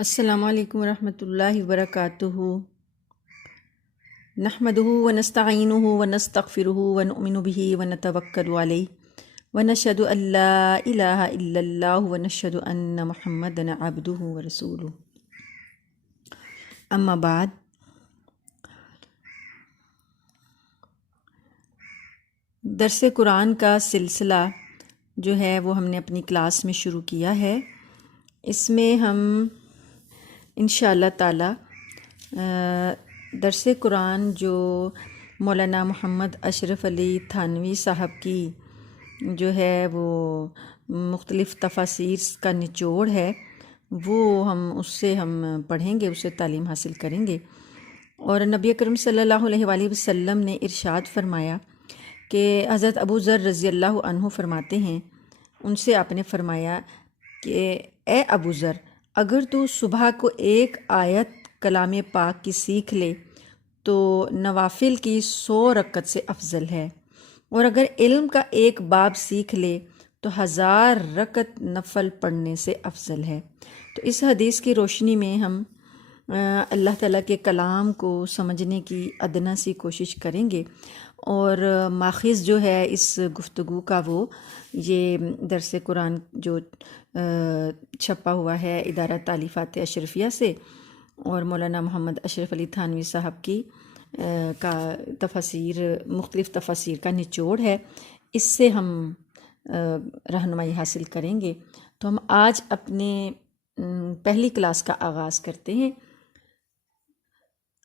السلام علیکم ورحمۃ اللہ وبرکاتہ۔ نحمده ونستعینه ونستغفره ونؤمن به ونتوکل علیہ ونشهد ان لا الہ الا اللہ ونشهد ان محمدا عبدہ ورسولہ۔ اما بعد، درس قرآن کا سلسلہ جو ہے وہ ہم نے اپنی کلاس میں شروع کیا ہے۔ اس میں ہم انشاءاللہ تعالی درس قرآن جو مولانا محمد اشرف علی تھانوی صاحب کی جو ہے وہ مختلف تفاسیر کا نچوڑ ہے، وہ اس سے ہم پڑھیں گے، اس سے تعلیم حاصل کریں گے۔ اور نبی کریم صلی اللہ علیہ وآلہ وسلم نے ارشاد فرمایا کہ حضرت ابو ذر رضی اللہ عنہ فرماتے ہیں، ان سے آپ نے فرمایا کہ اے ابو ذر، اگر تو صبح کو ایک آیت کلام پاک کی سیکھ لے تو نوافل کی 100 رکعت سے افضل ہے، اور اگر علم کا ایک باب سیکھ لے تو 1000 رکعت نفل پڑھنے سے افضل ہے۔ تو اس حدیث کی روشنی میں ہم اللہ تعالیٰ کے کلام کو سمجھنے کی ادنا سی کوشش کریں گے، اور ماخذ جو ہے اس گفتگو کا وہ یہ درس قرآن جو چھپا ہوا ہے ادارہ تالیفات اشرفیہ سے، اور مولانا محمد اشرف علی تھانوی صاحب کی کا مختلف تفاسیر کا نچوڑ ہے، اس سے ہم رہنمائی حاصل کریں گے۔ تو ہم آج اپنے پہلی کلاس کا آغاز کرتے ہیں۔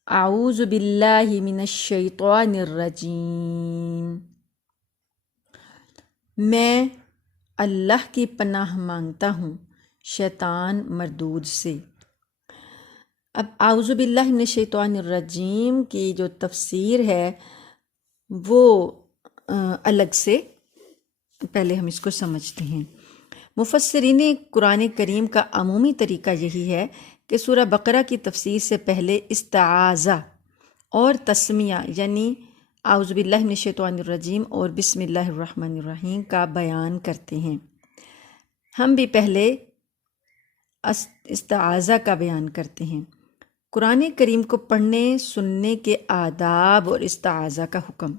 اعوذ باللہ من الشیطان الرجیم، میں اللہ کی پناہ مانگتا ہوں شیطان مردود سے۔ اب اعوذ باللہ من الشیطان الرجیم کی جو تفسیر ہے وہ الگ سے پہلے ہم اس کو سمجھتے ہیں۔ مفسرین قرآن کریم کا عمومی طریقہ یہی ہے کہ سورہ بقرہ کی تفسیر سے پہلے استعاذہ اور تسمیہ یعنی اعوذ باللہ من الشیطان الرجیم اور بسم اللہ الرحمن الرحیم کا بیان کرتے ہیں۔ ہم بھی پہلے استعاذہ کا بیان کرتے ہیں۔ قرآن کریم کو پڑھنے سننے کے آداب اور استعاذہ کا حکم۔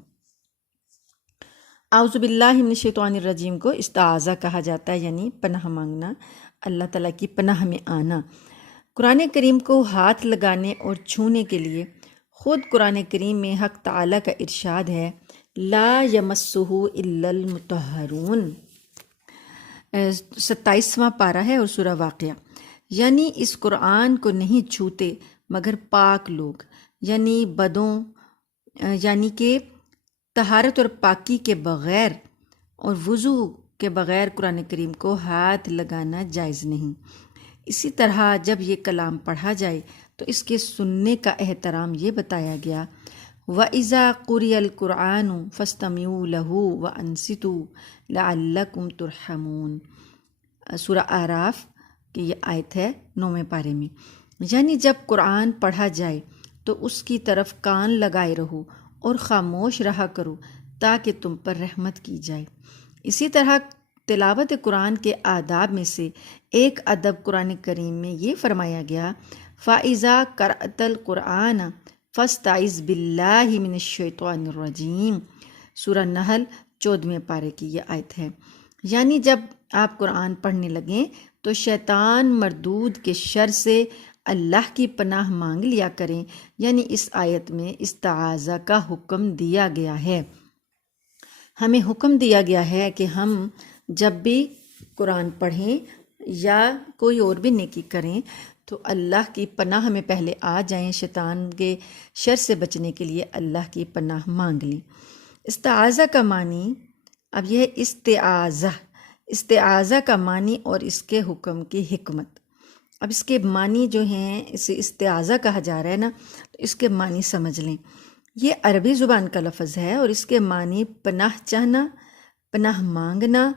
اعوذ باللہ من الشیطان الرجیم کو استعاذہ کہا جاتا ہے، یعنی پناہ مانگنا، اللہ تعالیٰ کی پناہ میں آنا۔ قرآن کریم کو ہاتھ لگانے اور چھونے کے لیے خود قرآن کریم میں حق تعالیٰ کا ارشاد ہے، لا یمسہ الا المطہرون، 27واں پارہ ہے اور سورہ واقعہ، یعنی اس قرآن کو نہیں چھوتے مگر پاک لوگ، یعنی بدوں، یعنی کہ طہارت اور پاکی کے بغیر اور وضو کے بغیر قرآن کریم کو ہاتھ لگانا جائز نہیں۔ اسی طرح جب یہ کلام پڑھا جائے تو اس کے سننے کا احترام یہ بتایا گیا، وَإِذَا قُرِئَ الْقُرْآنُ فَاسْتَمِعُوا لَهُ وَأَنصِتُوا لَعَلَّكُمْ تُرْحَمُونَ، سورہ اعراف کی یہ آیت ہے 9ویں پارے میں، یعنی جب قرآن پڑھا جائے تو اس کی طرف کان لگائے رہو اور خاموش رہا کرو تاکہ تم پر رحمت کی جائے۔ اسی طرح تلاوت قرآن کے آداب میں سے ایک ادب قرآن کریم میں یہ فرمایا گیا، فَإِذَا قَرَأْتَ الْقُرْآنَ فَاسْتَعِذْ بِاللَّهِ مِنَ الشَّيْطَانِ الرَّجِيمِ، سورہ نحل 14ویں پارے کی یہ آیت ہے، یعنی جب آپ قرآن پڑھنے لگیں تو شیطان مردود کے شر سے اللہ کی پناہ مانگ لیا کریں، یعنی اس آیت میں استعاذہ کا حکم دیا گیا ہے۔ ہمیں حکم دیا گیا ہے کہ ہم جب بھی قرآن پڑھیں یا کوئی اور بھی نیکی کریں تو اللہ کی پناہ میں پہلے آ جائیں، شیطان کے شر سے بچنے کے لیے اللہ کی پناہ مانگ لیں۔ استعاذہ کا معنی اب یہ ہے استعاذہ کا معنی اور اس کے حکم کی حکمت۔ اب اس کے معنی جو ہیں، اسے استعاذہ کہا جا رہا ہے نا، تو اس کے معنی سمجھ لیں۔ یہ عربی زبان کا لفظ ہے اور اس کے معنی پناہ چاہنا، پناہ مانگنا،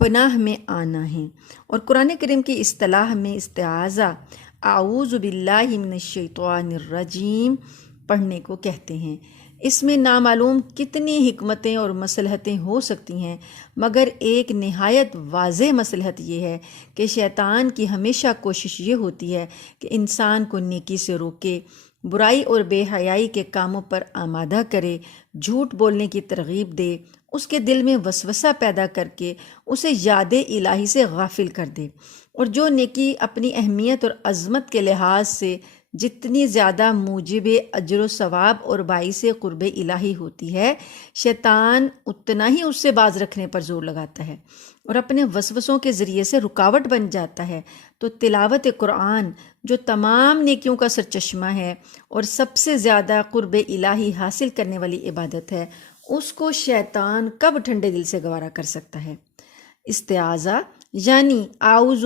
پناہ میں آنا ہے، اور قرآن کریم کی اصطلاح میں استعاذہ اعوذ باللہ من الشیطان الرجیم پڑھنے کو کہتے ہیں۔ اس میں نامعلوم کتنی حکمتیں اور مصلحتیں ہو سکتی ہیں، مگر ایک نہایت واضح مصلحت یہ ہے کہ شیطان کی ہمیشہ کوشش یہ ہوتی ہے کہ انسان کو نیکی سے روکے، برائی اور بے حیائی کے کاموں پر آمادہ کرے، جھوٹ بولنے کی ترغیب دے، اس کے دل میں وسوسہ پیدا کر کے اسے یاد الہی سے غافل کر دے۔ اور جو نیکی اپنی اہمیت اور عظمت کے لحاظ سے جتنی زیادہ موجب اجر و ثواب اور باعث قرب الہی ہوتی ہے، شیطان اتنا ہی اس سے باز رکھنے پر زور لگاتا ہے اور اپنے وسوسوں کے ذریعے سے رکاوٹ بن جاتا ہے۔ تو تلاوت قرآن جو تمام نیکیوں کا سرچشمہ ہے اور سب سے زیادہ قرب الہی حاصل کرنے والی عبادت ہے، اس کو شیطان کب ٹھنڈے دل سے گوارا کر سکتا ہے؟ استعاذہ یعنی اعوذ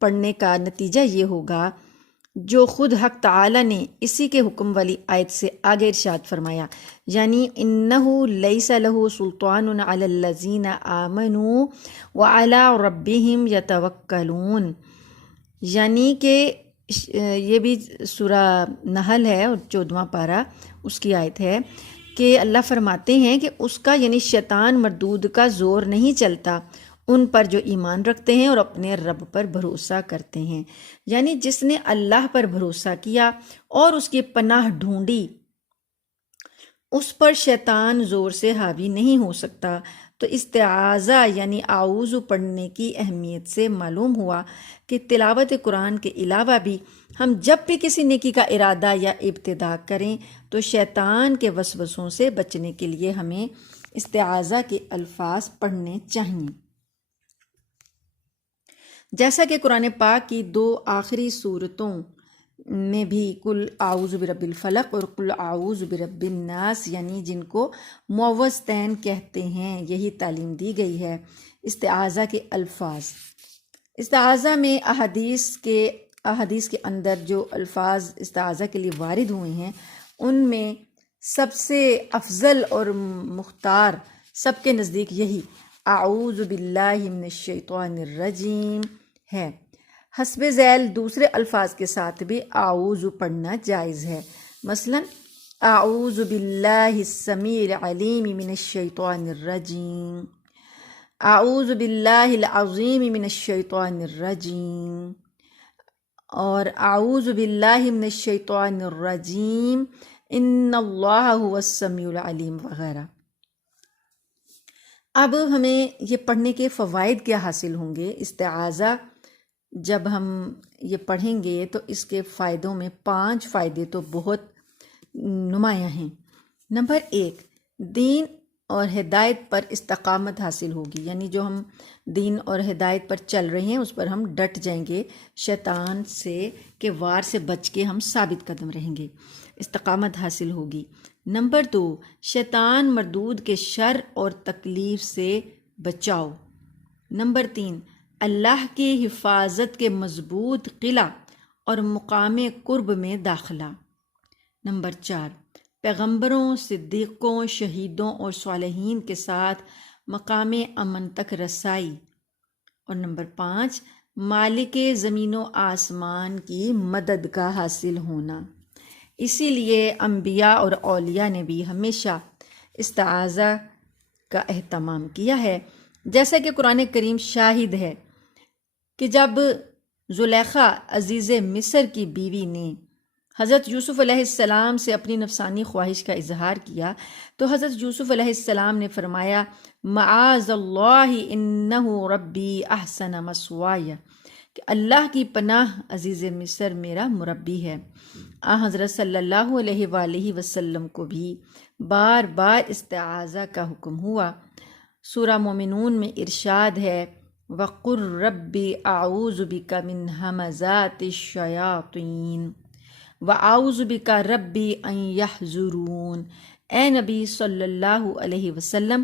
پڑھنے کا نتیجہ یہ ہوگا جو خود حق تعالی نے اسی کے حکم والی آیت سے آگے ارشاد فرمایا، یعنی انہو لیس لہ سلطان علی الذین آمنوا وعلی ربہم یتوکلون، یعنی کہ یہ بھی سورہ نحل ہے اور 14واں پارہ اس کی آیت ہے کہ اللہ فرماتے ہیں کہ اس کا یعنی شیطان مردود کا زور نہیں چلتا ان پر جو ایمان رکھتے ہیں اور اپنے رب پر بھروسہ کرتے ہیں، یعنی جس نے اللہ پر بھروسہ کیا اور اس کی پناہ ڈھونڈی اس پر شیطان زور سے حاوی نہیں ہو سکتا۔ تو استعاذہ یعنی اعوذ پڑھنے کی اہمیت سے معلوم ہوا کہ تلاوت قرآن کے علاوہ بھی ہم جب بھی کسی نیکی کا ارادہ یا ابتدا کریں تو شیطان کے وسوسوں سے بچنے کے لیے ہمیں استعاذہ کے الفاظ پڑھنے چاہیے، جیسا کہ قرآن پاک کی 2 آخری صورتوں میں بھی قل اعوذ برب الفلق اور قل اعوذ برب الناس یعنی جن کو معوذتین کہتے ہیں یہی تعلیم دی گئی ہے۔ استعاذہ کے الفاظ، استعاذہ میں احادیث کے اندر جو الفاظ استعاذہ کے لیے وارد ہوئے ہیں ان میں سب سے افضل اور مختار سب کے نزدیک یہی اعوذ باللہ من الشیطان الرجیم ہے۔ حسب ذیل دوسرے الفاظ کے ساتھ بھی اعوذ پڑھنا جائز ہے، مثلا اعوذ باللہ السمیع العلیم من الشیطان الرجیم، اعوذ باللہ العظیم من الشیطان الرجیم، اور اعوذ باللہ من الشیطان الرجیم ان اللہ هو السمیع العلیم وغیرہ۔ اب ہمیں یہ پڑھنے کے فوائد کیا حاصل ہوں گے؟ استعاذہ جب ہم یہ پڑھیں گے تو اس کے فائدوں میں 5 فائدے تو بہت نمایاں ہیں۔ نمبر 1، دین اور ہدایت پر استقامت حاصل ہوگی، یعنی جو ہم دین اور ہدایت پر چل رہے ہیں اس پر ہم ڈٹ جائیں گے، شیطان سے کے وار سے بچ کے ہم ثابت قدم رہیں گے، استقامت حاصل ہوگی۔ نمبر 2، شیطان مردود کے شر اور تکلیف سے بچاؤ۔ نمبر 3، اللہ کی حفاظت کے مضبوط قلعہ اور مقام قرب میں داخلہ۔ نمبر 4، پیغمبروں، صدیقوں، شہیدوں اور صالحین کے ساتھ مقام امن تک رسائی۔ اور نمبر 5، مالک زمین و آسمان کی مدد کا حاصل ہونا۔ اسی لیے انبیاء اور اولیاء نے بھی ہمیشہ استعاذہ کا اہتمام کیا ہے، جیسا کہ قرآن کریم شاہد ہے کہ جب زلیخا عزیز مصر کی بیوی نے حضرت یوسف علیہ السلام سے اپنی نفسانی خواہش کا اظہار کیا تو حضرت یوسف علیہ السلام نے فرمایا معاذ اللہ انہ ربی احسن مثوایا، کہ اللہ کی پناہ عزیز مصر میرا مربی ہے۔ حضرت صلی اللہ علیہ وآلہ وسلم کو بھی بار بار استعاذہ کا حکم ہوا۔ سورہ مومنون میں ارشاد ہے وَقُلْ رَبِّ أَعُوذُ بِكَ مِنْ ہَمَزَاتِ الشَّيَاطِينِ وَأَعُوذُ بِكَ رَبِّ أَنْ يَحْضُرُونِ۔ اے نبی صلی اللہ علیہ وسلم،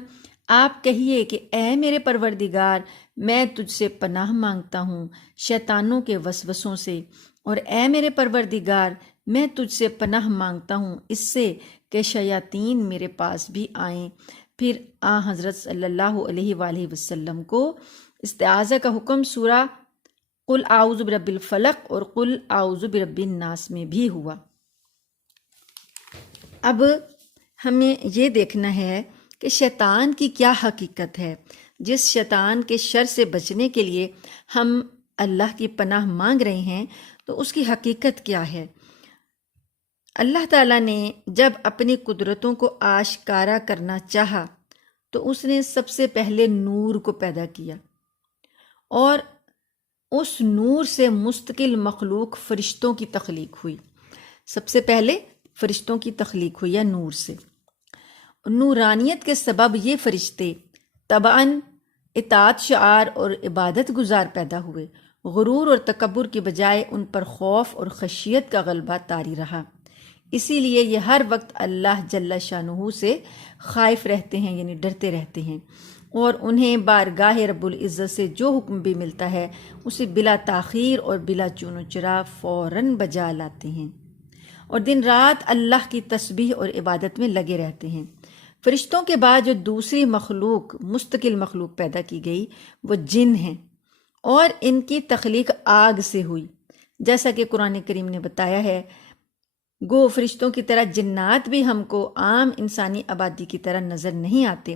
آپ کہیے کہ اے میرے پروردگار، میں تجھ سے پناہ مانگتا ہوں شیطانوں کے وسوسوں سے، اور اے میرے پروردگار میں تجھ سے پناہ مانگتا ہوں اس سے کہ شیاطین میرے پاس بھی آئیں۔ پھر حضرت صلی اللہ علیہ وآلہ وسلم کو استعاذہ کا حکم سورہ قل اعوذ برب الفلق اور قل اعوذ برب الناس میں بھی ہوا۔ اب ہمیں یہ دیکھنا ہے کہ شیطان کی کیا حقیقت ہے۔ جس شیطان کے شر سے بچنے کے لیے ہم اللہ کی پناہ مانگ رہے ہیں تو اس کی حقیقت کیا ہے۔ اللہ تعالیٰ نے جب اپنی قدرتوں کو آشکارا کرنا چاہا تو اس نے سب سے پہلے نور کو پیدا کیا، اور اس نور سے مستقل مخلوق فرشتوں کی تخلیق ہوئی۔ سب سے پہلے فرشتوں کی تخلیق ہوئی یا نور سے۔ نورانیت کے سبب یہ فرشتے طبعاً اطاعت شعار اور عبادت گزار پیدا ہوئے۔ غرور اور تکبر کی بجائے ان پر خوف اور خشیت کا غلبہ طاری رہا، اسی لیے یہ ہر وقت اللہ جل شانہ سے خائف رہتے ہیں، یعنی ڈرتے رہتے ہیں، اور انہیں بارگاہ رب العزت سے جو حکم بھی ملتا ہے اسے بلا تاخیر اور بلا چون و چرا فوراً بجا لاتے ہیں، اور دن رات اللہ کی تسبیح اور عبادت میں لگے رہتے ہیں۔ فرشتوں کے بعد جو دوسری مخلوق، مستقل مخلوق پیدا کی گئی وہ جن ہیں، اور ان کی تخلیق آگ سے ہوئی، جیسا کہ قرآن کریم نے بتایا ہے۔ گو فرشتوں کی طرح جنات بھی ہم کو عام انسانی آبادی کی طرح نظر نہیں آتے،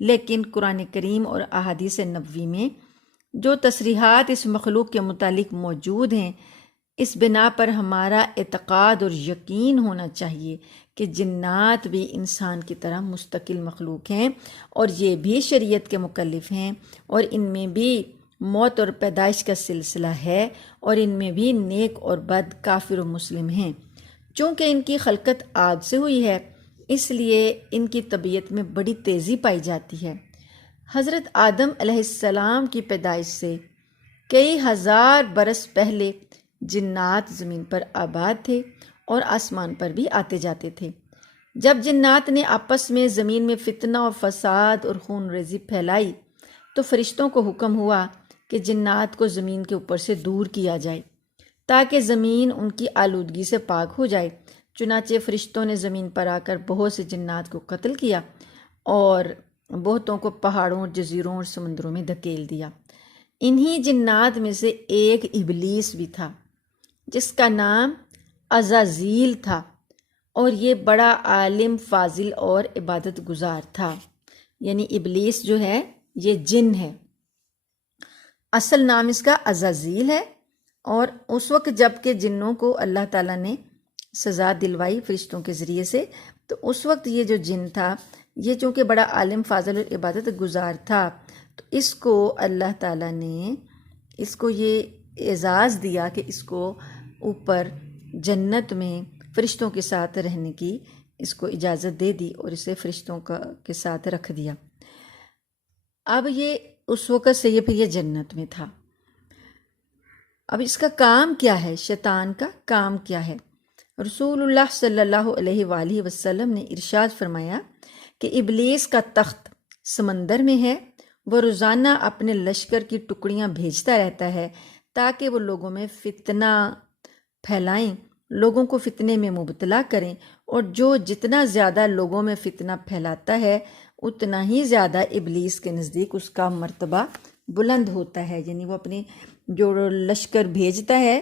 لیکن قرآن کریم اور احادیث نبوی میں جو تصریحات اس مخلوق کے متعلق موجود ہیں، اس بنا پر ہمارا اعتقاد اور یقین ہونا چاہیے کہ جنات بھی انسان کی طرح مستقل مخلوق ہیں، اور یہ بھی شریعت کے مکلف ہیں، اور ان میں بھی موت اور پیدائش کا سلسلہ ہے، اور ان میں بھی نیک اور بد، کافر و مسلم ہیں۔ چونکہ ان کی خلقت آگ سے ہوئی ہے، اس لیے ان کی طبیعت میں بڑی تیزی پائی جاتی ہے۔ حضرت آدم علیہ السلام کی پیدائش سے کئی ہزار برس پہلے جنات زمین پر آباد تھے اور آسمان پر بھی آتے جاتے تھے۔ جب جنات نے آپس میں زمین میں فتنہ اور فساد اور خون ریزی پھیلائی تو فرشتوں کو حکم ہوا کہ جنات کو زمین کے اوپر سے دور کیا جائے تاکہ زمین ان کی آلودگی سے پاک ہو جائے۔ چنانچہ فرشتوں نے زمین پر آ کر بہت سے جنات کو قتل کیا اور بہتوں کو پہاڑوں اور جزیروں اور سمندروں میں دھکیل دیا۔ انہی جنات میں سے ایک ابلیس بھی تھا جس کا نام عزازیل تھا، اور یہ بڑا عالم، فاضل اور عبادت گزار تھا۔ یعنی ابلیس جو ہے یہ جن ہے، اصل نام اس کا عزازیل ہے، اور اس وقت جب کہ جنوں کو اللہ تعالیٰ نے سزا دلوائی فرشتوں کے ذریعے سے، تو اس وقت یہ جو جن تھا یہ چونکہ بڑا عالم، فاضل اور عبادت گزار تھا، تو اس کو اللہ تعالیٰ نے اس کو یہ اعزاز دیا کہ اس کو اوپر جنت میں فرشتوں کے ساتھ رہنے کی اس کو اجازت دے دی، اور اسے فرشتوں کے ساتھ رکھ دیا۔ اب یہ اس وقت سے یہ پھر یہ جنت میں تھا۔ اب اس کا کام کیا ہے؟ شیطان کا کام کیا ہے؟ رسول اللہ صلی اللہ علیہ وآلہ وسلم نے ارشاد فرمایا کہ ابلیس کا تخت سمندر میں ہے، وہ روزانہ اپنے لشکر کی ٹکڑیاں بھیجتا رہتا ہے تاکہ وہ لوگوں میں فتنہ پھیلائیں، لوگوں کو فتنے میں مبتلا کریں، اور جو جتنا زیادہ لوگوں میں فتنہ پھیلاتا ہے اتنا ہی زیادہ ابلیس کے نزدیک اس کا مرتبہ بلند ہوتا ہے۔ یعنی وہ اپنے جو لشکر بھیجتا ہے،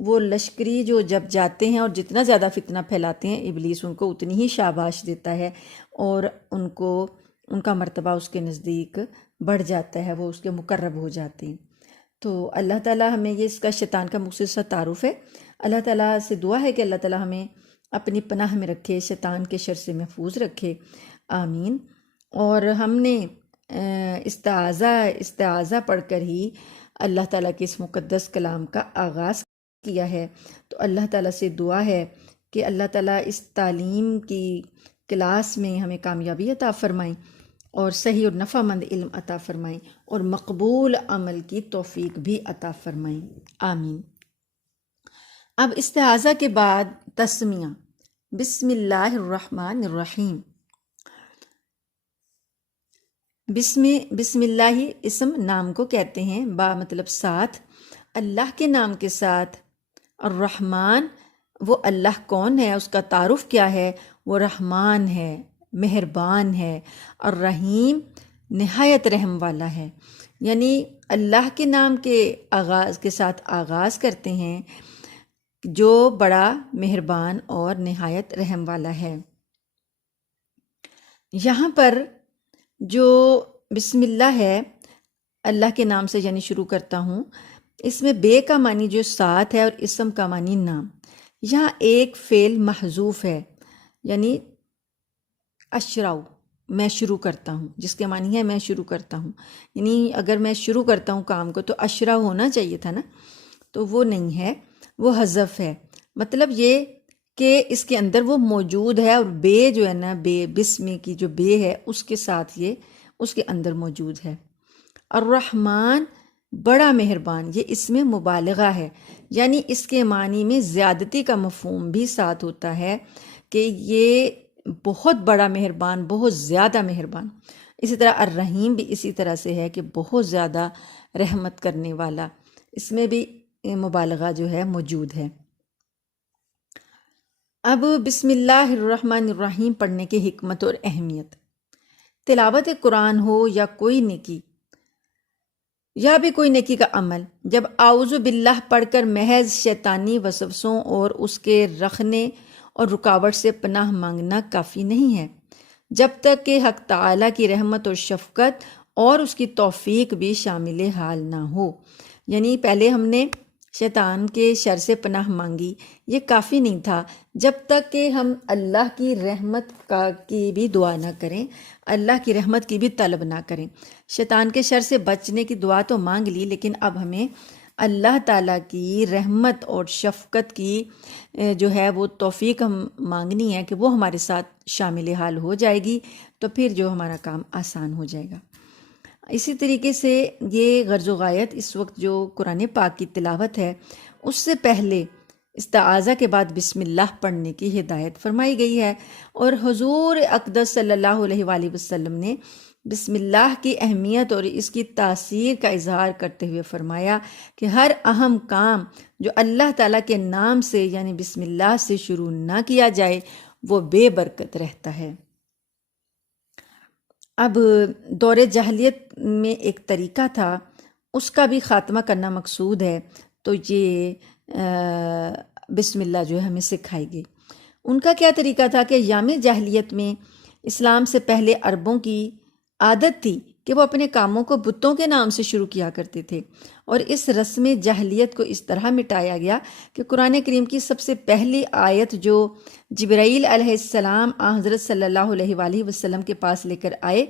وہ لشکری جو جب جاتے ہیں اور جتنا زیادہ فتنہ پھیلاتے ہیں، ابلیس ان کو اتنی ہی شاباش دیتا ہے، اور ان کا مرتبہ اس کے نزدیک بڑھ جاتا ہے، وہ اس کے مقرب ہو جاتے ہیں۔ تو اللہ تعالیٰ ہمیں یہ اس کا شیطان کا مختصر تعارف ہے۔ اللہ تعالیٰ سے دعا ہے کہ اللہ تعالیٰ ہمیں اپنی پناہ میں رکھے، شیطان کے شر سے محفوظ رکھے، آمین۔ اور ہم نے استعاذہ پڑھ کر ہی اللہ تعالیٰ کے اس مقدس کلام کا آغاز کیا ہے۔ تو اللہ تعالیٰ سے دعا ہے کہ اللہ تعالیٰ اس تعلیم کی کلاس میں ہمیں کامیابی عطا فرمائیں، اور صحیح اور نفع مند علم عطا فرمائیں، اور مقبول عمل کی توفیق بھی عطا فرمائیں، آمین۔ اب استعاذہ کے بعد تسمیہ، بسم اللہ الرحمن الرحیم۔ بسم اللہ اسم نام کو کہتے ہیں، با مطلب ساتھ، اللہ کے نام کے ساتھ۔ الرحمن، وہ اللہ کون ہے، اس کا تعارف کیا ہے؟ وہ رحمان ہے، مہربان ہے۔ الرحیم، نہایت رحم والا ہے۔ یعنی اللہ کے نام کے ساتھ آغاز کرتے ہیں جو بڑا مہربان اور نہایت رحم والا ہے۔ یہاں پر جو بسم اللہ ہے، اللہ کے نام سے یعنی شروع کرتا ہوں، اس میں بے کا معنی جو ساتھ ہے اور اسم کا معنی نام. یہاں ایک فعل محذوف ہے، یعنی اشراؤ، میں شروع کرتا ہوں، جس کے معنی ہے میں شروع کرتا ہوں. یعنی اگر میں شروع کرتا ہوں کام کو تو اشرا ہونا چاہیے تھا نا، تو وہ نہیں ہے، وہ حذف ہے. مطلب یہ کہ اس کے اندر وہ موجود ہے، اور بے جو ہے نا، بے بسم کی جو بے ہے اس کے ساتھ یہ اس کے اندر موجود ہے. الرحمن بڑا مہربان، یہ اس میں مبالغہ ہے، یعنی اس کے معنی میں زیادتی کا مفہوم بھی ساتھ ہوتا ہے کہ یہ بہت بڑا مہربان، بہت زیادہ مہربان. اسی طرح الرحیم بھی اسی طرح سے ہے کہ بہت زیادہ رحمت کرنے والا، اس میں بھی مبالغہ جو ہے موجود ہے. اب بسم اللہ الرحمن الرحیم پڑھنے کی حکمت اور اہمیت. تلاوت قرآن ہو یا کوئی نیکی یا بھی کوئی نیکی کا عمل، جب اعوذ باللہ پڑھ کر محض شیطانی وسوسوں اور اس کے رخنے اور رکاوٹ سے پناہ مانگنا کافی نہیں ہے، جب تک کہ حق تعالیٰ کی رحمت اور شفقت اور اس کی توفیق بھی شامل حال نہ ہو. یعنی پہلے ہم نے شیطان کے شر سے پناہ مانگی، یہ کافی نہیں تھا جب تک کہ ہم اللہ کی رحمت کی بھی دعا نہ کریں، اللہ کی رحمت کی بھی طلب نہ کریں. شیطان کے شر سے بچنے کی دعا تو مانگ لی، لیکن اب ہمیں اللہ تعالیٰ کی رحمت اور شفقت کی جو ہے وہ توفیق ہم مانگنی ہے کہ وہ ہمارے ساتھ شامل حال ہو جائے گی، تو پھر جو ہمارا کام آسان ہو جائے گا. اسی طریقے سے یہ غرض و غایت اس وقت جو قرآن پاک کی تلاوت ہے اس سے پہلے استعاذہ کے بعد بسم اللہ پڑھنے کی ہدایت فرمائی گئی ہے، اور حضور اقدس صلی اللہ علیہ وآلہ وسلم نے بسم اللہ کی اہمیت اور اس کی تاثیر کا اظہار کرتے ہوئے فرمایا کہ ہر اہم کام جو اللہ تعالیٰ کے نام سے یعنی بسم اللہ سے شروع نہ کیا جائے وہ بے برکت رہتا ہے. اب دور جاہلیت میں ایک طریقہ تھا، اس کا بھی خاتمہ کرنا مقصود ہے، تو یہ بسم اللہ جو ہے ہمیں سکھائی گئی. ان کا کیا طریقہ تھا کہ ایام جاہلیت میں اسلام سے پہلے عربوں کی عادت تھی کہ وہ اپنے کاموں کو بتوں کے نام سے شروع کیا کرتے تھے، اور اس رسم جاہلیت کو اس طرح مٹایا گیا کہ قرآن کریم کی سب سے پہلی آیت جو جبرائیل علیہ السلام حضرت صلی اللہ علیہ وآلہ وسلم کے پاس لے کر آئے،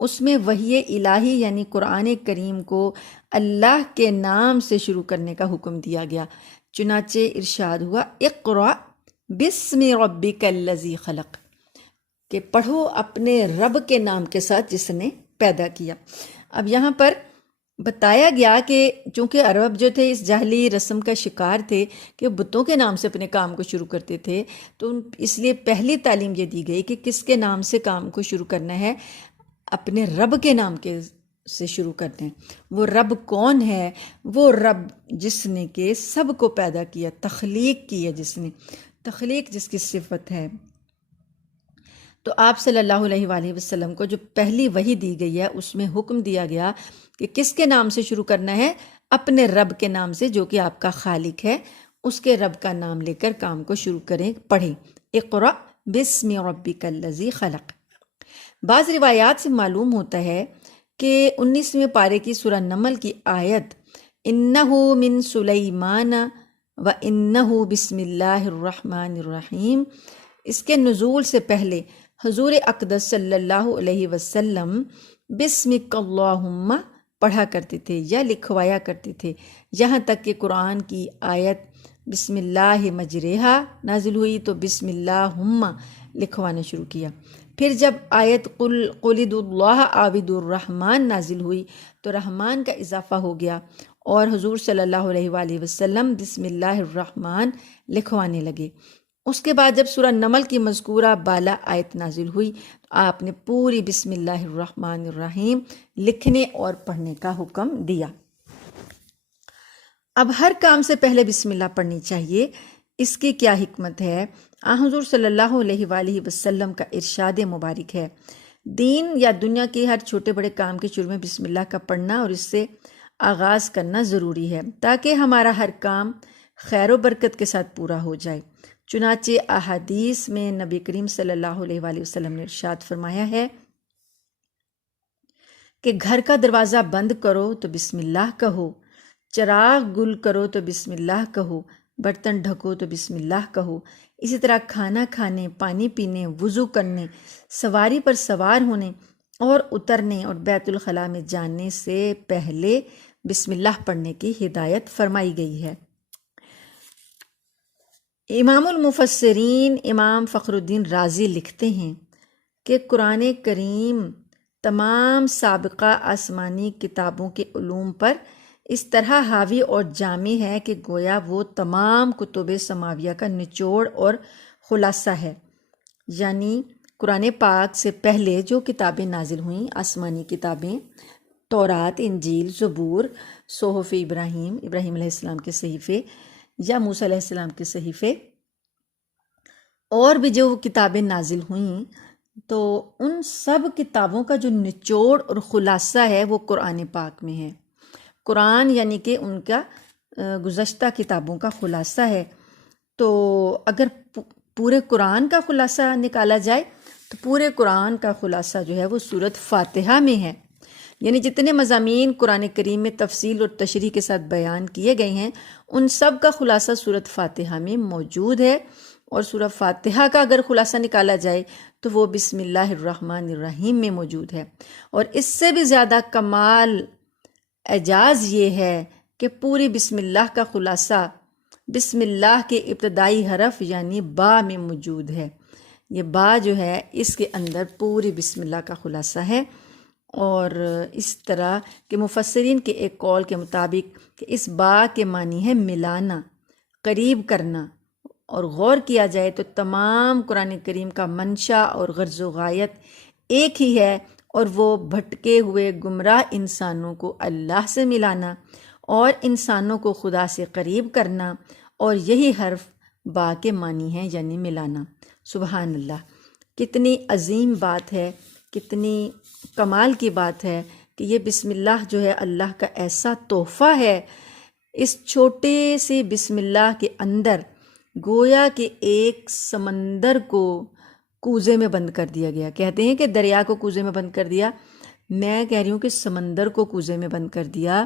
اس میں وحی الہی یعنی قرآن کریم کو اللہ کے نام سے شروع کرنے کا حکم دیا گیا. چنانچہ ارشاد ہوا اقرأ بسم ربک الذی خلق، کہ پڑھو اپنے رب کے نام کے ساتھ جس نے پیدا کیا. اب یہاں پر بتایا گیا کہ چونکہ عرب جو تھے اس جاہلی رسم کا شکار تھے کہ بتوں کے نام سے اپنے کام کو شروع کرتے تھے، تو اس لیے پہلی تعلیم یہ دی گئی کہ کس کے نام سے کام کو شروع کرنا ہے، اپنے رب کے نام کے سے شروع کرتے ہیں. وہ رب کون ہے؟ وہ رب جس نے کہ سب کو پیدا کیا، تخلیق کی ہے، جس نے تخلیق جس کی صفت ہے. تو آپ صلی اللہ علیہ وآلہ وسلم کو جو پہلی وحی دی گئی ہے اس میں حکم دیا گیا کہ کس کے نام سے شروع کرنا ہے، اپنے رب کے نام سے جو کہ آپ کا خالق ہے، اس کے رب کا نام لے کر کام کو شروع کریں، پڑھیں. اقرأ بسم ربک الذی خلق. بعض روایات سے معلوم ہوتا ہے کہ 19ویں پارے کی سورہ نمل کی آیت انہ من سلیمان و انہ بسم اللہ الرحمن الرحیم، اس کے نزول سے پہلے حضور اقدس صلی اللہ علیہ وسلم بسمک اللہم پڑھا کرتے تھے یا لکھوایا کرتے تھے، یہاں تک کہ قرآن کی آیت بسم اللہ مجریہا نازل ہوئی تو بسم اللہم لکھوانا شروع کیا. پھر جب آیت قل ادعوا اللہ عابد الرحمن نازل ہوئی تو رحمان کا اضافہ ہو گیا، اور حضور صلی اللہ علیہ وآلہ وسلم بسم اللہ الرحمن لکھوانے لگے. اس کے بعد جب سورہ نمل کی مذکورہ بالا آیت نازل ہوئی تو آپ نے پوری بسم اللہ الرحمن الرحیم لکھنے اور پڑھنے کا حکم دیا. اب ہر کام سے پہلے بسم اللہ پڑھنی چاہیے، اس کی کیا حکمت ہے؟ حضور صلی اللہ علیہ وآلہ وسلم کا ارشاد مبارک ہے، دین یا دنیا کے ہر چھوٹے بڑے کام کے شروع میں بسم اللہ کا پڑھنا اور اس سے آغاز کرنا ضروری ہے، تاکہ ہمارا ہر کام خیر و برکت کے ساتھ پورا ہو جائے۔ چنانچہ احادیث میں نبی کریم صلی اللہ علیہ وآلہ وسلم نے ارشاد فرمایا ہے کہ گھر کا دروازہ بند کرو تو بسم اللہ کہو، چراغ گل کرو تو بسم اللہ کہو، برتن ڈھکو تو بسم اللہ کہو۔ اسی طرح کھانا کھانے، پانی پینے، وضو کرنے، سواری پر سوار ہونے اور اترنے اور بیت الخلاء میں جانے سے پہلے بسم اللہ پڑھنے کی ہدایت فرمائی گئی ہے۔ امام المفسرین امام فخر الدین رازی لکھتے ہیں کہ قرآن کریم تمام سابقہ آسمانی کتابوں کے علوم پر اس طرح حاوی اور جامع ہے کہ گویا وہ تمام کتب سماویہ کا نچوڑ اور خلاصہ ہے۔ یعنی قرآن پاک سے پہلے جو کتابیں نازل ہوئیں، آسمانی کتابیں، تورات، انجیل، زبور، صحف ابراہیم علیہ السلام کے صحیفے یا موسیٰ علیہ السلام کے صحیفے، اور بھی جو کتابیں نازل ہوئیں، تو ان سب کتابوں کا جو نچوڑ اور خلاصہ ہے وہ قرآن پاک میں ہے۔ قرآن یعنی کہ ان کا گزشتہ کتابوں کا خلاصہ ہے۔ تو اگر پورے قرآن کا خلاصہ نکالا جائے تو پورے قرآن کا خلاصہ جو ہے وہ سورۃ فاتحہ میں ہے۔ یعنی جتنے مضامین قرآن کریم میں تفصیل اور تشریح کے ساتھ بیان کیے گئے ہیں، ان سب کا خلاصہ سورۃ فاتحہ میں موجود ہے۔ اور سورۃ فاتحہ کا اگر خلاصہ نکالا جائے تو وہ بسم اللہ الرحمن الرحیم میں موجود ہے۔ اور اس سے بھی زیادہ کمال اعجاز یہ ہے کہ پوری بسم اللہ کا خلاصہ بسم اللہ کے ابتدائی حرف یعنی با میں موجود ہے۔ یہ با جو ہے اس کے اندر پوری بسم اللہ کا خلاصہ ہے۔ اور اس طرح کہ مفسرین کے ایک قول کے مطابق کہ اس با کے معنی ہے ملانا، قریب کرنا، اور غور کیا جائے تو تمام قرآن کریم کا منشا اور غرض و غایت ایک ہی ہے، اور وہ بھٹکے ہوئے گمراہ انسانوں کو اللہ سے ملانا اور انسانوں کو خدا سے قریب کرنا، اور یہی حرف با کے معنی ہے یعنی ملانا۔ سبحان اللہ، کتنی عظیم بات ہے، کتنی کمال کی بات ہے کہ یہ بسم اللہ جو ہے اللہ کا ایسا تحفہ ہے۔ اس چھوٹے سے بسم اللہ کے اندر گویا کہ ایک سمندر کو کوزے میں بند کر دیا گیا۔ کہتے ہیں کہ دریا کو کوزے میں بند کر دیا، میں کہہ رہی ہوں کہ سمندر کو کوزے میں بند کر دیا،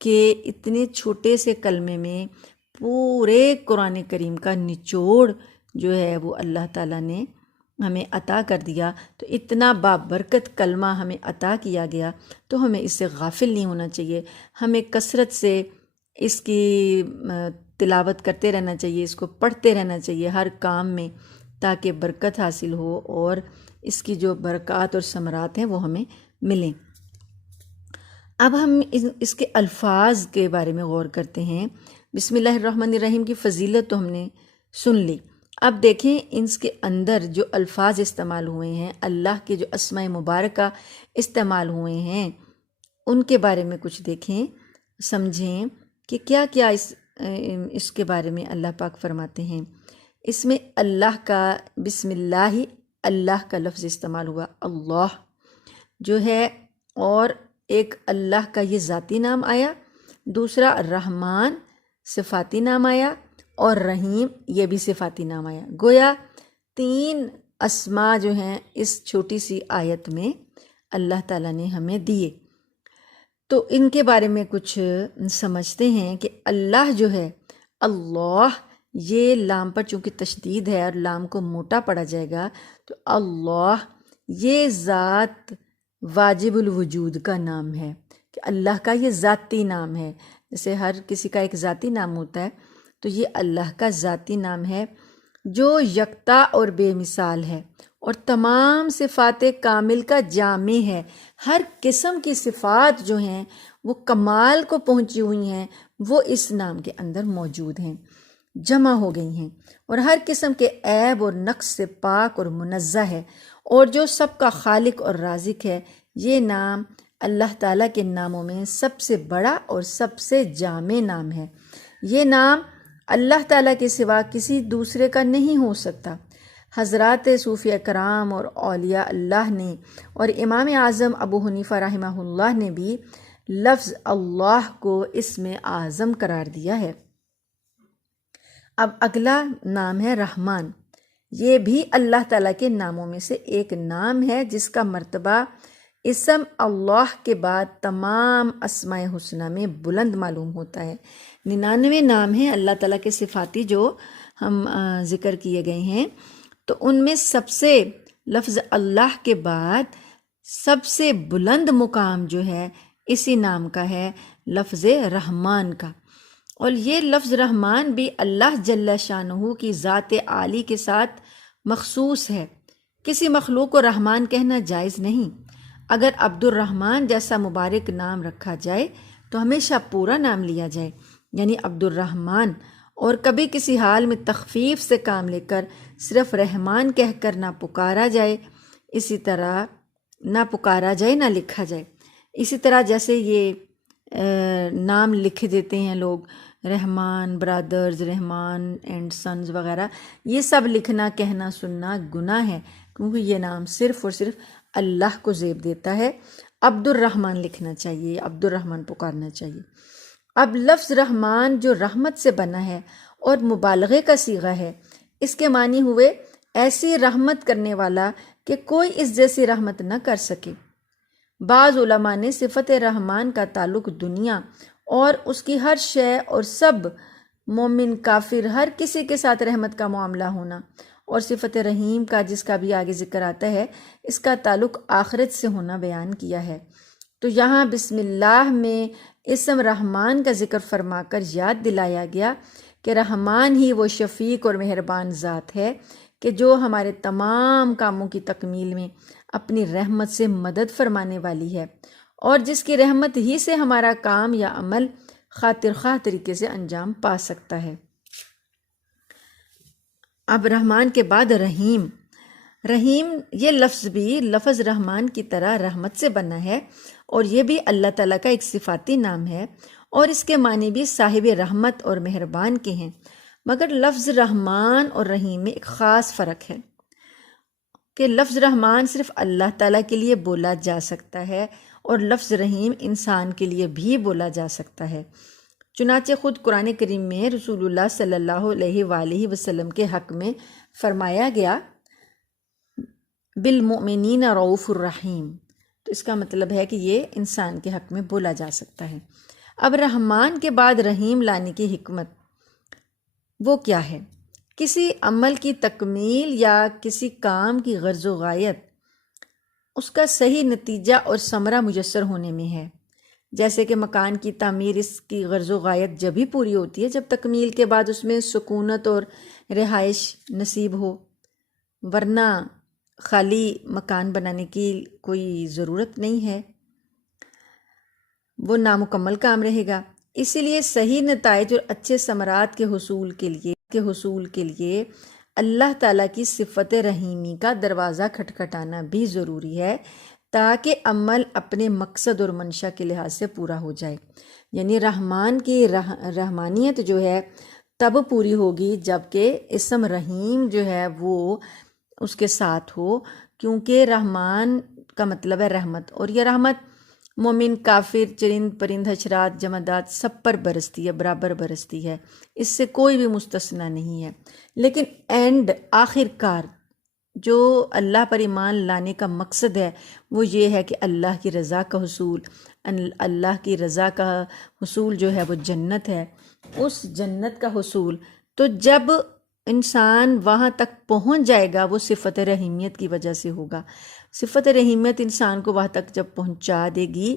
کہ اتنے چھوٹے سے کلمے میں پورے قرآن کریم کا نچوڑ جو ہے وہ اللہ تعالیٰ نے ہمیں عطا کر دیا۔ تو اتنا بابرکت کلمہ ہمیں عطا کیا گیا تو ہمیں اس سے غافل نہیں ہونا چاہیے، ہمیں کثرت سے اس کی تلاوت کرتے رہنا چاہیے، اس کو پڑھتے رہنا چاہیے ہر کام میں، تاکہ برکت حاصل ہو اور اس کی جو برکات اور ثمرات ہیں وہ ہمیں ملیں۔ اب ہم اس کے الفاظ کے بارے میں غور کرتے ہیں۔ بسم اللہ الرحمن الرحیم کی فضیلت تو ہم نے سن لی، اب دیکھیں اس کے اندر جو الفاظ استعمال ہوئے ہیں، اللہ کے جو اسماء مبارکہ استعمال ہوئے ہیں، ان کے بارے میں کچھ دیکھیں، سمجھیں کہ کیا کیا اس کے بارے میں اللہ پاک فرماتے ہیں۔ اس میں اللہ کا بسم اللہ، اللہ کا لفظ استعمال ہوا، اللہ جو ہے، اور ایک اللہ کا یہ ذاتی نام آیا، دوسرا رحمان صفاتی نام آیا، اور رحیم یہ بھی صفاتی نام آیا۔ گویا 3 اسماء جو ہیں اس چھوٹی سی آیت میں اللہ تعالیٰ نے ہمیں دیے۔ تو ان کے بارے میں کچھ سمجھتے ہیں کہ اللہ جو ہے، اللہ، یہ لام پر چونکہ تشدید ہے اور لام کو موٹا پڑا جائے گا، تو اللہ یہ ذات واجب الوجود کا نام ہے، کہ اللہ کا یہ ذاتی نام ہے۔ جیسے ہر کسی کا ایک ذاتی نام ہوتا ہے، تو یہ اللہ کا ذاتی نام ہے جو یکتا اور بے مثال ہے، اور تمام صفات کامل کا جامع ہے۔ ہر قسم کی صفات جو ہیں وہ کمال کو پہنچی ہوئی ہیں، وہ اس نام کے اندر موجود ہیں، جمع ہو گئی ہیں، اور ہر قسم کے عیب اور نقص سے پاک اور منزہ ہے، اور جو سب کا خالق اور رازق ہے۔ یہ نام اللہ تعالیٰ کے ناموں میں سب سے بڑا اور سب سے جامع نام ہے۔ یہ نام اللہ تعالیٰ کے سوا کسی دوسرے کا نہیں ہو سکتا۔ حضرات صوفیہ کرام اور اولیاء اللہ نے اور امام اعظم ابو حنیفہ رحمہ اللہ نے بھی لفظ اللہ کو اسم اعظم قرار دیا ہے۔ اب اگلا نام ہے رحمان۔ یہ بھی اللہ تعالیٰ کے ناموں میں سے ایک نام ہے جس کا مرتبہ اسم اللہ کے بعد تمام اسماء حسنہ میں بلند معلوم ہوتا ہے۔ 99 نام ہیں اللہ تعالیٰ کے صفاتی جو ہم ذکر کیے گئے ہیں، تو ان میں سب سے لفظ اللہ کے بعد سب سے بلند مقام جو ہے اسی نام کا ہے، لفظ رحمان کا۔ اور یہ لفظ رحمان بھی اللہ جل شانہ کی ذات عالی کے ساتھ مخصوص ہے۔ کسی مخلوق کو رحمان کہنا جائز نہیں۔ اگر عبد الرحمن جیسا مبارک نام رکھا جائے تو ہمیشہ پورا نام لیا جائے، یعنی عبد الرحمن، اور کبھی کسی حال میں تخفیف سے کام لے کر صرف رحمان کہہ کر نہ پکارا جائے، اسی طرح نہ پکارا جائے نہ لکھا جائے۔ اسی طرح جیسے یہ نام لکھ دیتے ہیں لوگ، رحمان برادرز، رحمان اینڈ سنز وغیرہ، یہ سب لکھنا کہنا سننا گناہ ہے، کیونکہ یہ نام صرف اور صرف اللہ کو زیب دیتا ہے۔ عبد الرحمن لکھنا چاہیے، عبد الرحمن پکارنا چاہیے۔ اب لفظ رحمان جو رحمت سے بنا ہے اور مبالغے کا صیغہ ہے، اس کے معنی ہوئے ایسی رحمت کرنے والا کہ کوئی اس جیسی رحمت نہ کر سکے۔ بعض علماء نے صفت رحمان کا تعلق دنیا اور اس کی ہر شے اور سب مومن کافر ہر کسی کے ساتھ رحمت کا معاملہ ہونا، اور صفت رحیم کا جس کا بھی آگے ذکر آتا ہے اس کا تعلق آخرت سے ہونا بیان کیا ہے۔ تو یہاں بسم اللہ میں اسم رحمان کا ذکر فرما کر یاد دلایا گیا کہ رحمان ہی وہ شفیق اور مہربان ذات ہے کہ جو ہمارے تمام کاموں کی تکمیل میں اپنی رحمت سے مدد فرمانے والی ہے، اور جس کی رحمت ہی سے ہمارا کام یا عمل خاطر خواہ طریقے سے انجام پا سکتا ہے۔ اب رحمان کے بعد رحیم۔ رحیم یہ لفظ بھی لفظ رحمان کی طرح رحمت سے بنا ہے، اور یہ بھی اللہ تعالیٰ کا ایک صفاتی نام ہے، اور اس کے معنی بھی صاحب رحمت اور مہربان کے ہیں۔ مگر لفظ رحمان اور رحیم میں ایک خاص فرق ہے کہ لفظ رحمان صرف اللہ تعالیٰ کے لیے بولا جا سکتا ہے، اور لفظ رحیم انسان کے لیے بھی بولا جا سکتا ہے۔ چنانچہ خود قرآن کریم میں رسول اللہ صلی اللہ علیہ وآلہ وسلم کے حق میں فرمایا گیا بالمؤمنین رؤوف الرحیم، تو اس کا مطلب ہے کہ یہ انسان کے حق میں بولا جا سکتا ہے۔ اب رحمان کے بعد رحیم لانے کی حکمت وہ کیا ہے؟ کسی عمل کی تکمیل یا کسی کام کی غرض و غایت اس کا صحیح نتیجہ اور ثمرہ میسر ہونے میں ہے۔ جیسے کہ مکان کی تعمیر، اس کی غرض و غایت جب ہی پوری ہوتی ہے جب تکمیل کے بعد اس میں سکونت اور رہائش نصیب ہو، ورنہ خالی مکان بنانے کی کوئی ضرورت نہیں ہے، وہ نامکمل کام رہے گا۔ اسی لیے صحیح نتائج اور اچھے ثمرات کے حصول کے لیے اللہ تعالیٰ کی صفت رحیمی کا دروازہ کھٹکھٹانا بھی ضروری ہے، تاکہ عمل اپنے مقصد اور منشا کے لحاظ سے پورا ہو جائے۔ یعنی رحمان کی رحمانیت جو ہے تب پوری ہوگی جب کہ اسم رحیم جو ہے وہ اس کے ساتھ ہو، کیونکہ رحمان کا مطلب ہے رحمت، اور یہ رحمت مومن کافر چرند پرند حشرات جمادات سب پر برستی ہے، برابر برستی ہے، اس سے کوئی بھی مستثنیٰ نہیں ہے۔ لیکن آخر کار جو اللہ پر ایمان لانے کا مقصد ہے وہ یہ ہے کہ اللہ کی رضا کا حصول، اللہ کی رضا کا حصول جو ہے وہ جنت ہے، اس جنت کا حصول تو جب انسان وہاں تک پہنچ جائے گا وہ صفت رحیمیت کی وجہ سے ہوگا۔ صفت رحیمیت انسان کو وہاں تک جب پہنچا دے گی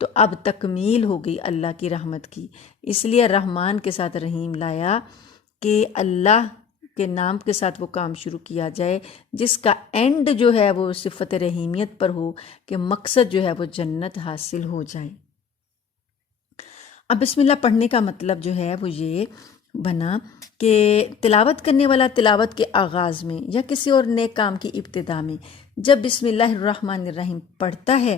تو اب تکمیل ہو گئی اللہ کی رحمت کی۔ اس لیے رحمان کے ساتھ رحیم لایا کہ اللہ کے نام کے ساتھ وہ کام شروع کیا جائے جس کا اینڈ جو ہے وہ صفت رحیمیت پر ہو، کہ مقصد جو ہے وہ جنت حاصل ہو جائے۔ اب بسم اللہ پڑھنے کا مطلب جو ہے وہ یہ بنا کہ تلاوت کرنے والا تلاوت کے آغاز میں یا کسی اور نیک کام کی ابتدا میں جب بسم اللہ الرحمن الرحیم پڑھتا ہے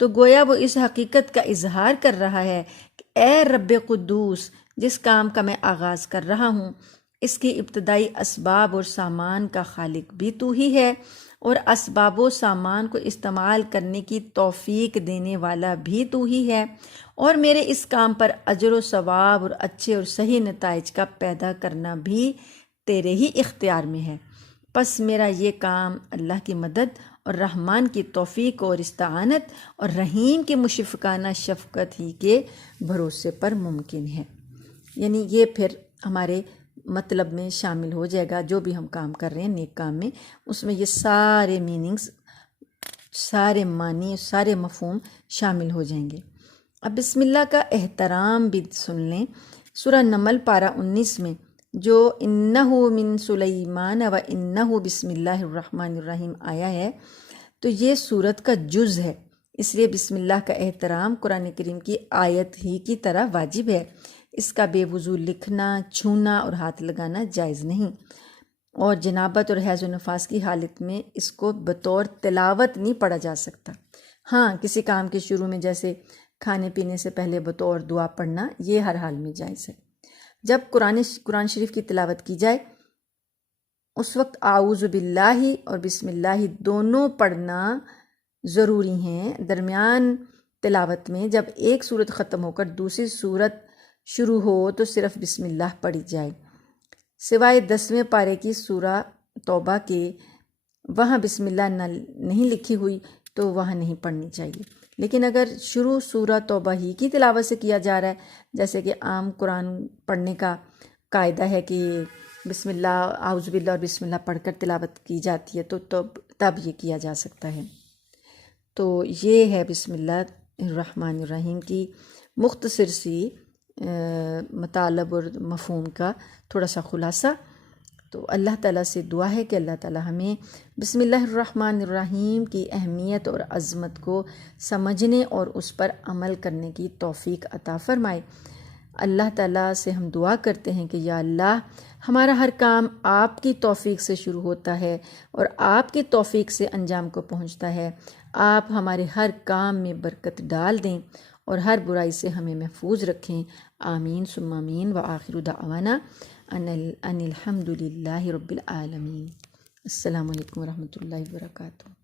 تو گویا وہ اس حقیقت کا اظہار کر رہا ہے کہ اے رب قدوس، جس کام کا میں آغاز کر رہا ہوں اس کی ابتدائی اسباب اور سامان کا خالق بھی تو ہی ہے، اور اسباب و سامان کو استعمال کرنے کی توفیق دینے والا بھی تو ہی ہے، اور میرے اس کام پر اجر و ثواب اور اچھے اور صحیح نتائج کا پیدا کرنا بھی تیرے ہی اختیار میں ہے۔ پس میرا یہ کام اللہ کی مدد اور رحمان کی توفیق اور استعانت اور رحیم کی مشفقانہ شفقت ہی کے بھروسے پر ممکن ہے۔ یعنی یہ پھر ہمارے مطلب میں شامل ہو جائے گا، جو بھی ہم کام کر رہے ہیں نیک کام میں، اس میں یہ سارے میننگز، سارے معنی، سارے مفہوم شامل ہو جائیں گے۔ اب بسم اللہ کا احترام بھی سن لیں۔ سورہ نمل پارہ 19 میں جو انہو من سلیمان و انہو بسم اللہ الرحمن الرحیم آیا ہے، تو یہ سورت کا جز ہے، اس لیے بسم اللہ کا احترام قرآن کریم کی آیت ہی کی طرح واجب ہے۔ اس کا بے وضو لکھنا، چھونا اور ہاتھ لگانا جائز نہیں، اور جنابت اور حیض و نفاس کی حالت میں اس کو بطور تلاوت نہیں پڑھا جا سکتا۔ ہاں، کسی کام کے شروع میں جیسے کھانے پینے سے پہلے بطور دعا پڑھنا، یہ ہر حال میں جائز ہے۔ جب قرآن شریف کی تلاوت کی جائے اس وقت اعوذ باللہ اور بسم اللہ دونوں پڑھنا ضروری ہیں۔ درمیان تلاوت میں جب ایک سورت ختم ہو کر دوسری سورت شروع ہو تو صرف بسم اللہ پڑھی جائے، سوائے 10ویں پارے کی سورہ توبہ کے، وہاں بسم اللہ نہیں لکھی ہوئی تو وہاں نہیں پڑھنی چاہیے۔ لیکن اگر شروع سورہ توبہ ہی کی تلاوت سے کیا جا رہا ہے، جیسے کہ عام قرآن پڑھنے کا قاعدہ ہے کہ بسم اللہ، اعوذ باللہ اور بسم اللہ پڑھ کر تلاوت کی جاتی ہے، تو تب یہ کیا جا سکتا ہے۔ تو یہ ہے بسم اللہ الرحمن الرحیم کی مختصر سی مطالب اور مفہوم کا تھوڑا سا خلاصہ۔ تو اللہ تعالیٰ سے دعا ہے کہ اللہ تعالیٰ ہمیں بسم اللہ الرحمن الرحیم کی اہمیت اور عظمت کو سمجھنے اور اس پر عمل کرنے کی توفیق عطا فرمائے۔ اللہ تعالیٰ سے ہم دعا کرتے ہیں کہ یا اللہ، ہمارا ہر کام آپ کی توفیق سے شروع ہوتا ہے اور آپ کی توفیق سے انجام کو پہنچتا ہے۔ آپ ہمارے ہر کام میں برکت ڈال دیں اور ہر برائی سے ہمیں محفوظ رکھیں۔ آمین ثم آمین، وآخر دعوانا ان الحمد للہ رب العالمین۔ السلام علیکم ورحمۃ اللہ وبرکاتہ۔